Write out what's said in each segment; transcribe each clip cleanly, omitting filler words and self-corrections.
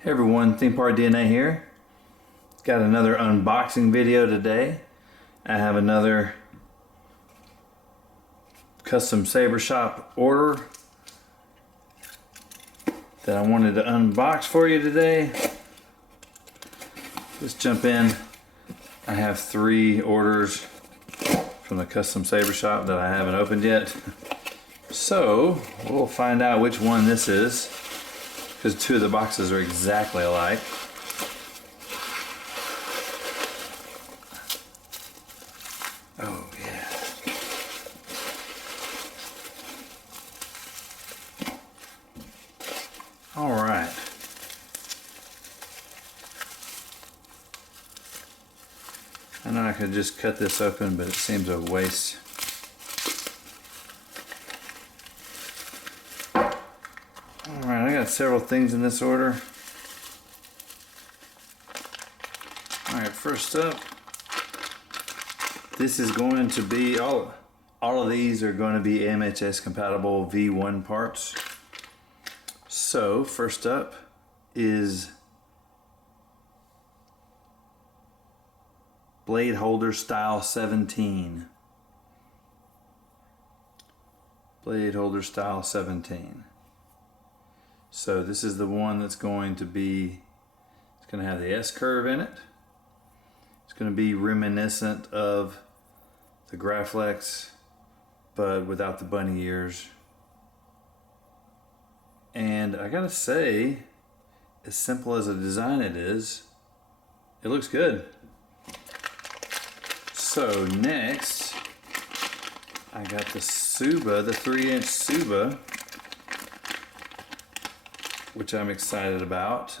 Hey everyone, Theme Park DNA here. Got another unboxing video today. I have another custom Saber Shop order that I wanted to unbox for you today. Let's jump in. I have 3 orders from the custom Saber Shop that I haven't opened yet. So we'll find out which one this is, because 2 of the boxes are exactly alike. Oh yeah. All right. I know I could just cut this open, but it seems a waste. Alright, I got several things in this order. Alright, first up, this is going to be, all of these are going to be MHS compatible V1 parts. So, first up is Blade Holder Style 17. Blade Holder Style 17. So this is the one that's going to be, it's going to have the S-curve in it. It's going to be reminiscent of the Graflex, but without the bunny ears. And I gotta say, as simple as a design it is, it looks good. So next, I got the Tsuba, the 3-inch Tsuba, which I'm excited about.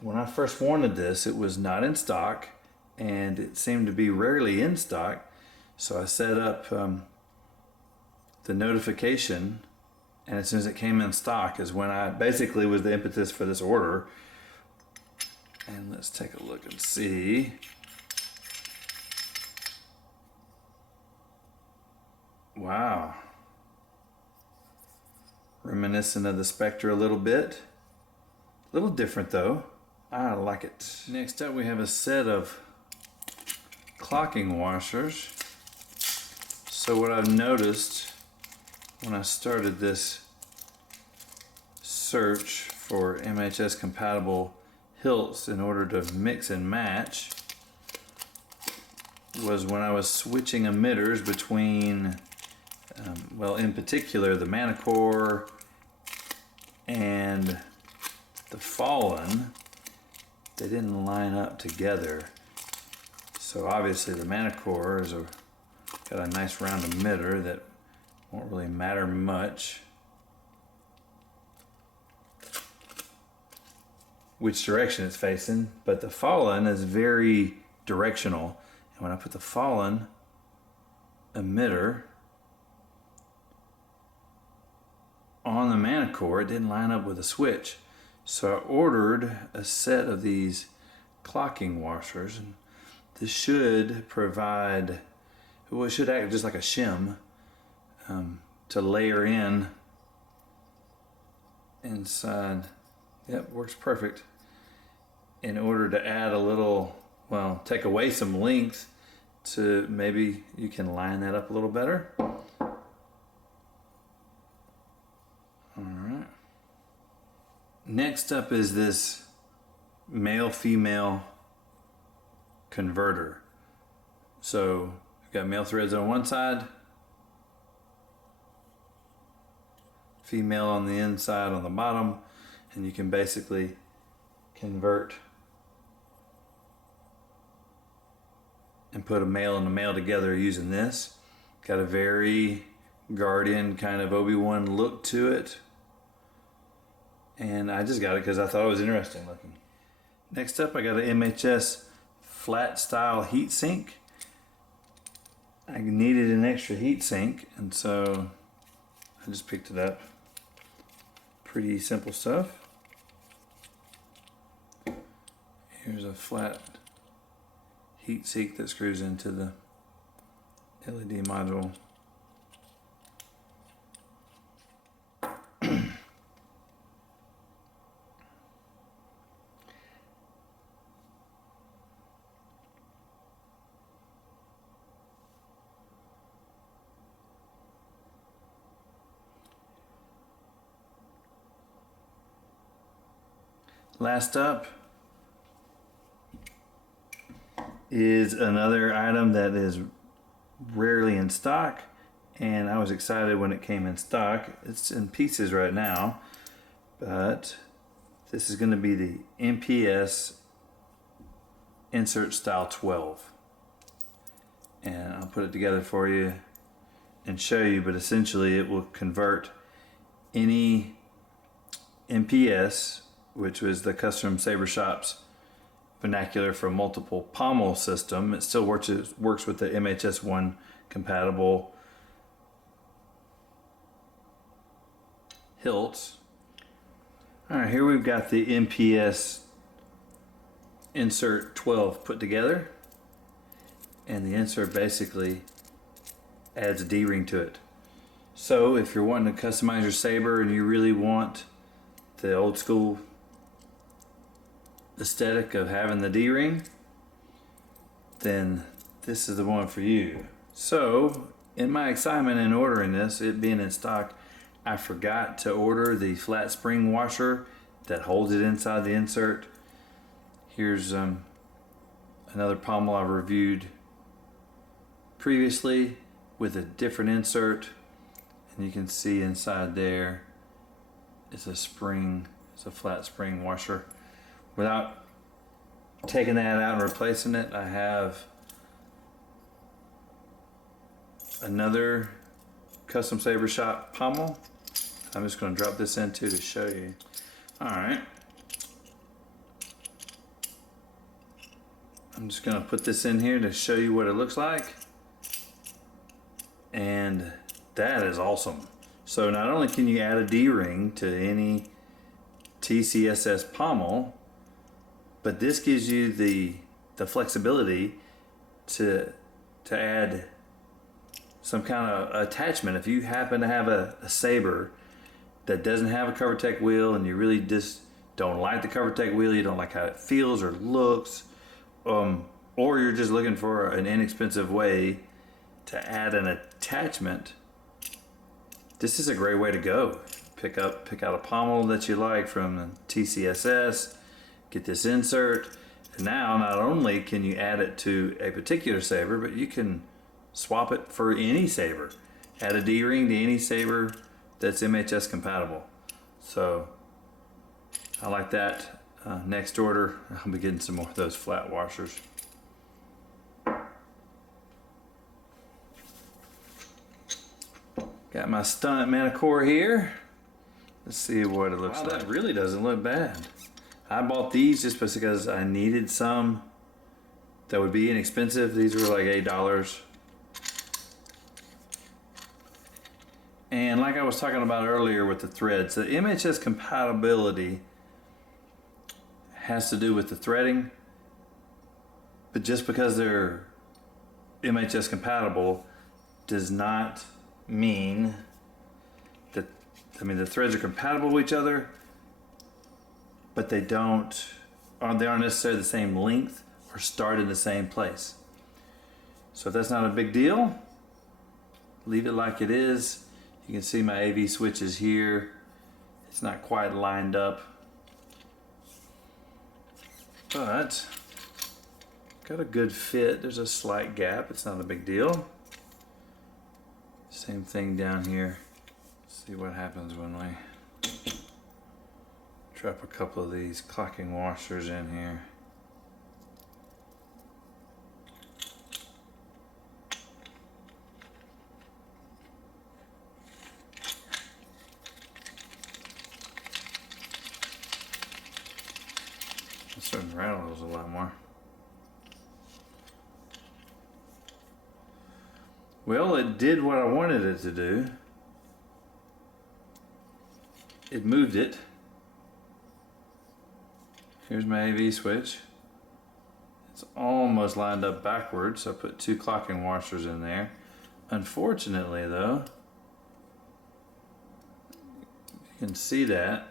When I first wanted this, it was not in stock, and it seemed to be rarely in stock. So I set up the notification, and as soon as it came in stock is when I basically was the impetus for this order. And let's take a look and see. Wow. Reminiscent of the Spectre a little bit. A little different though. I like it. Next up we have a set of clocking washers. So what I've noticed when I started this search for MHS compatible hilts in order to mix and match was when I was switching emitters between well, in particular the Manticore and the Fallen, they didn't line up together. So obviously the Manticore is got a nice round emitter that won't really matter much which direction it's facing, but the Fallen is very directional. And when I put the Fallen emitter on the Manticore, it didn't line up with the switch. So I ordered a set of these clocking washers, and this should provide, well, it should act just like a shim to layer in inside. Yep, works perfect. In order to add a little, well, take away some length, to maybe you can line that up a little better. Alright. Next up is this male-female converter. So you've got male threads on one side, female on the inside on the bottom, and you can basically convert and put a male and a male together using this. Got a very Guardian kind of Obi-Wan look to it, and I just got it because I thought it was interesting looking. Next up, I got an MHS flat style heatsink. I needed an extra heatsink, and so I just picked it up. Pretty simple stuff. Here's a flat heatsink that screws into the LED module. Last up is another item that is rarely in stock, and I was excited when it came in stock. It's in pieces right now, but this is going to be the MPS Insert Style 12. And I'll put it together for you and show you, but essentially it will convert any MPS, which was the Custom Saber Shop's vernacular for multiple pommel system. It still works with the MHS1 compatible hilts. Alright, here we've got the MPS Insert 12 put together, and the insert basically adds a D-ring to it. So if you're wanting to customize your saber and you really want the old school aesthetic of having the D-ring, then this is the one for you. So in my excitement in ordering this, it being in stock, I forgot to order the flat spring washer that holds it inside the insert. Here's another pommel I've reviewed previously with a different insert, and you can see inside there it's a spring, it's a flat spring washer. Without taking that out and replacing it, I have another Custom Saber Shop pommel. I'm just going to drop this into to show you. Alright, I'm just going to put this in here to show you what it looks like, and that is awesome. So not only can you add a D-ring to any TCSS pommel, but this gives you the flexibility to add some kind of attachment. If you happen to have a saber that doesn't have a CoverTech wheel and you really just don't like the CoverTech wheel, you don't like how it feels or looks, or you're just looking for an inexpensive way to add an attachment, this is a great way to go. Pick out a pommel that you like from the TCSS, get this insert, and now not only can you add it to a particular saber, but you can swap it for any saber. Add a D-ring to any saber that's MHS compatible. So I like that. Next order, I'll be getting some more of those flat washers. Got my Stunt Manticore here. Let's see what it looks like. That really doesn't look bad. I bought these just because I needed some that would be inexpensive. These were like $8. And like I was talking about earlier with the threads, the MHS compatibility has to do with the threading, but just because they're MHS compatible does not mean that, the threads are compatible with each other, but they aren't necessarily the same length or start in the same place. So if that's not a big deal, leave it like it is. You can see my AV switches here. It's not quite lined up, but got a good fit. There's a slight gap. It's not a big deal. Same thing down here. See what happens when we drop a couple of these clocking washers in here. It's starting to rattle those a lot more. Well, it did what I wanted it to do. It moved it. Here's my AV switch. It's almost lined up backwards, so I put 2 clocking washers in there. Unfortunately though, you can see that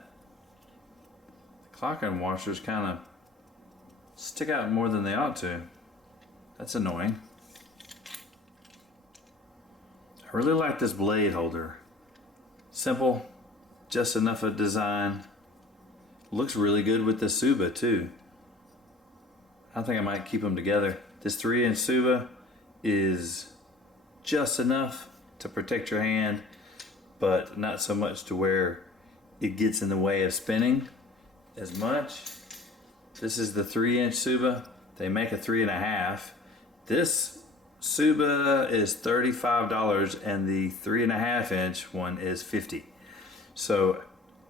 the clocking washers kind of stick out more than they ought to. That's annoying. I really like this blade holder. Simple, just enough of design. Looks really good with the Suba too. I think I might keep them together. This 3-inch Suba is just enough to protect your hand, but not so much to where it gets in the way of spinning as much. This is the 3-inch Suba. They make a 3.5. This Suba is $35 and the 3.5-inch one is $50. So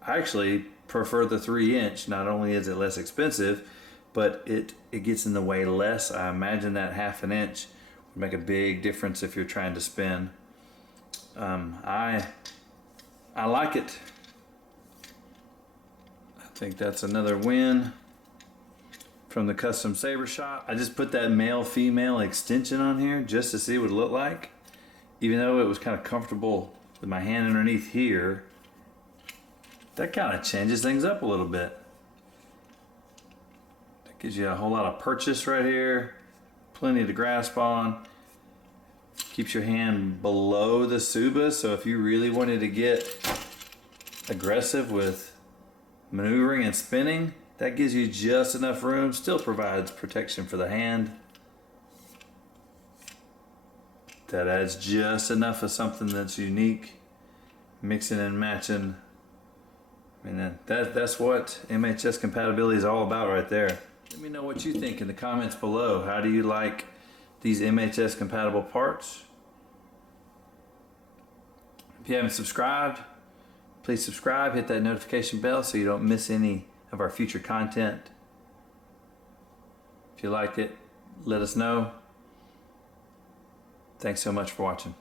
I actually prefer the 3-inch. Not only is it less expensive, but it gets in the way less. I imagine that 1/2 inch would make a big difference if you're trying to spin. I like it. I think that's another win from the Custom Saber Shop. I just put that male-female extension on here just to see what it looked like. Even though it was kind of comfortable with my hand underneath here, that kind of changes things up a little bit. That gives you a whole lot of purchase right here, plenty to grasp on. Keeps your hand below the Suba, so if you really wanted to get aggressive with maneuvering and spinning, that gives you just enough room, still provides protection for the hand. That adds just enough of something that's unique. Mixing and matching. I mean, that's what MHS compatibility is all about right there. Let me know what you think in the comments below. How do you like these MHS compatible parts? If you haven't subscribed, please subscribe, hit that notification bell so you don't miss any of our future content. If you liked it, let us know. Thanks so much for watching.